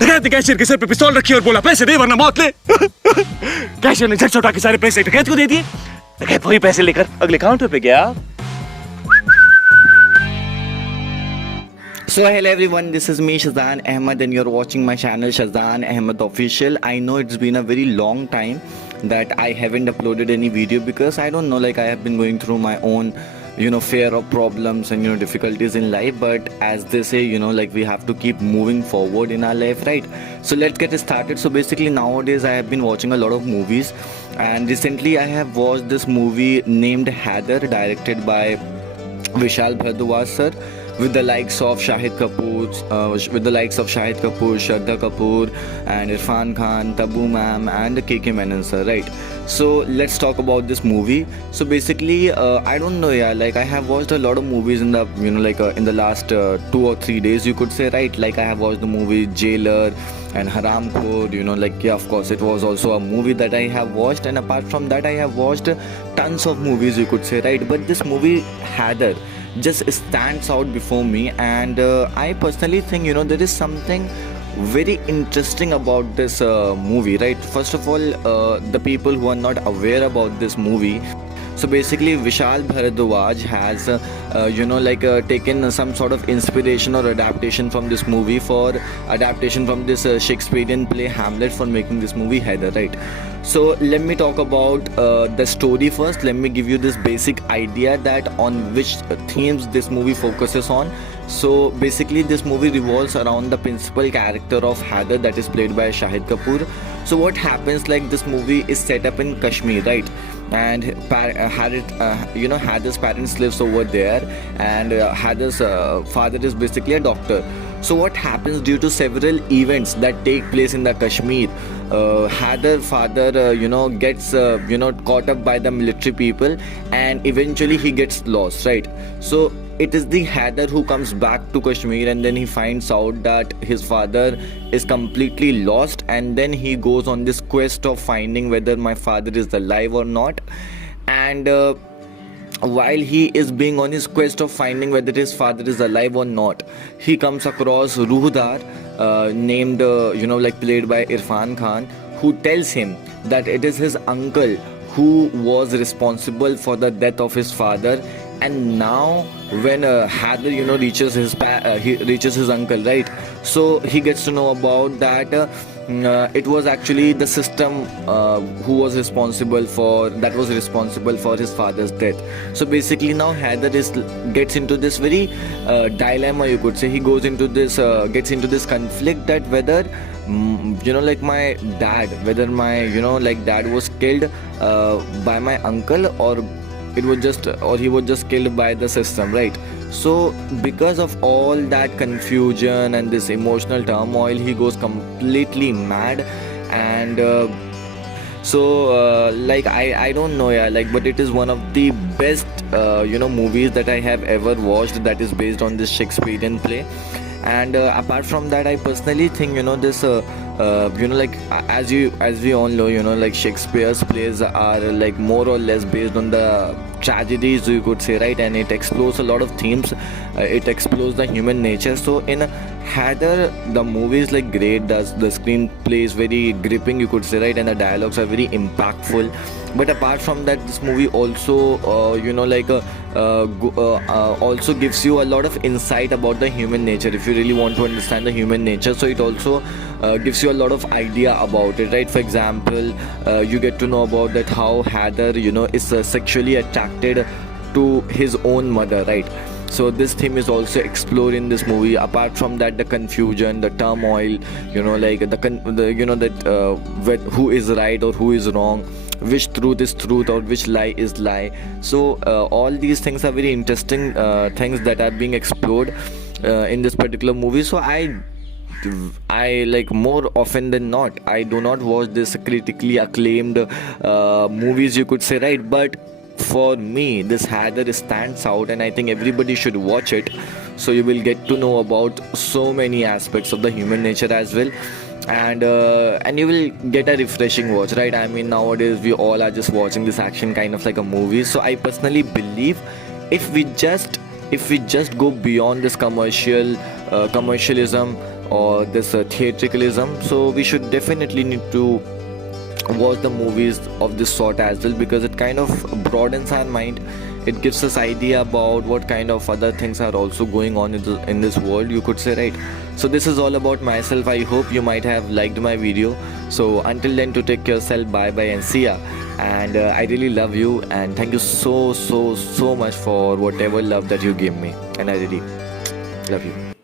डकैत ने कैशियर के सर पे पिस्तौल रखी और बोला पैसे दे वरना मौत ले। कैशियर ने झट से उठा के सारे पैसे डकैत को दे दिए। डकैत वही पैसे लेकर अगले काउंटर पे गया। So hello everyone, this is me Shazan Ahmed and you're watching my channel Shazan Ahmed Official. I know it's been a very long time that I haven't uploaded any video because I don't know, like I have been going through my own fear of problems and difficulties in life, but as they say, like we have to keep moving forward in our life, right? So let's get started. So basically nowadays I have been watching a lot of movies, and recently I have watched this movie named Haider, directed by Vishal Bhardwaj sir, with the likes of Shahid Kapoor, Shraddha Kapoor, and Irfan Khan, Tabu Ma'am, and KK Menon sir, right? So let's talk about this movie. So basically, I don't know, yeah, like I have watched a lot of movies in the, in the last 2 or 3 days, you could say, right? Like I have watched the movie Jailer and Haramkhor, yeah, of course, it was also a movie that I have watched, and apart from that, I have watched tons of movies, you could say, right? But this movie Haider just stands out before me, and I personally think there is something very interesting about this movie, right? First of all, the people who are not aware about this movie, so basically Vishal Bhardwaj has taken some sort of inspiration or adaptation from this movie for adaptation from this Shakespearean play Hamlet for making this movie Haider, right? So let me talk about the story first. Let me give you this basic idea that on which themes this movie focuses on. So basically this movie revolves around the principal character of Haider, that is played by Shahid Kapoor. So what happens, like this movie is set up in Kashmir, right? And Haider's parents lives over there, and Haider's father is basically a doctor. So what happens, due to several events that take place in the Kashmir, Haider father gets caught up by the military people, and eventually he gets lost, right? So it is the Haider who comes back to Kashmir, and then he finds out that his father is completely lost, and then he goes on this quest of finding whether my father is alive or not. And while he is being on his quest of finding whether his father is alive or not, he comes across Ruhdar, named played by Irfan Khan, who tells him that it is his uncle who was responsible for the death of his father. And now when Haider reaches his uncle, right? So he gets to know about that it was actually the system who was responsible for his father's death. So basically now Haider gets into this very dilemma, you could say. He goes into this gets into this conflict that whether my dad dad was killed by my uncle, or he was just killed by the system, right? So because of all that confusion and this emotional turmoil, he goes completely mad. And I don't know, yeah, like, but it is one of the best movies that I have ever watched, that is based on this Shakespearean play. And apart from that, I personally think this as we all know, like Shakespeare's plays are like more or less based on the tragedies, you could say, right? And it explores a lot of themes. It explores the human nature. So in Haider, the movie is like great. The screenplay is very gripping, you could say, right? And the dialogues are very impactful. But apart from that, this movie also also gives you a lot of insight about the human nature, if you really want to understand the human nature. So it also gives you a lot of idea about it, right? For example, you get to know about that how Haider is sexually attracted to his own mother, right? So this theme is also explored in this movie. Apart from that, the confusion, the turmoil, who is right or who is wrong, which truth is truth or which lie is lie. So all these things are very interesting things that are being explored in this particular movie. So I like, more often than not, I do not watch this critically acclaimed movies, you could say, right? But for me, this Haider stands out, and I think everybody should watch it, so you will get to know about so many aspects of the human nature as well. And you will get a refreshing watch, right? I mean, nowadays we all are just watching this action kind of like a movie. So I personally believe if we just go beyond this commercialism, or this theatricalism. So we should definitely need to watch the movies of this sort as well, because it kind of broadens our mind. It gives us idea about what kind of other things are also going on in this world, you could say, right? So this is all about myself. I hope you might have liked my video. So until then, to take yourself, bye bye and see ya. And I really love you, and thank you so much for whatever love that you give me, and I really love you.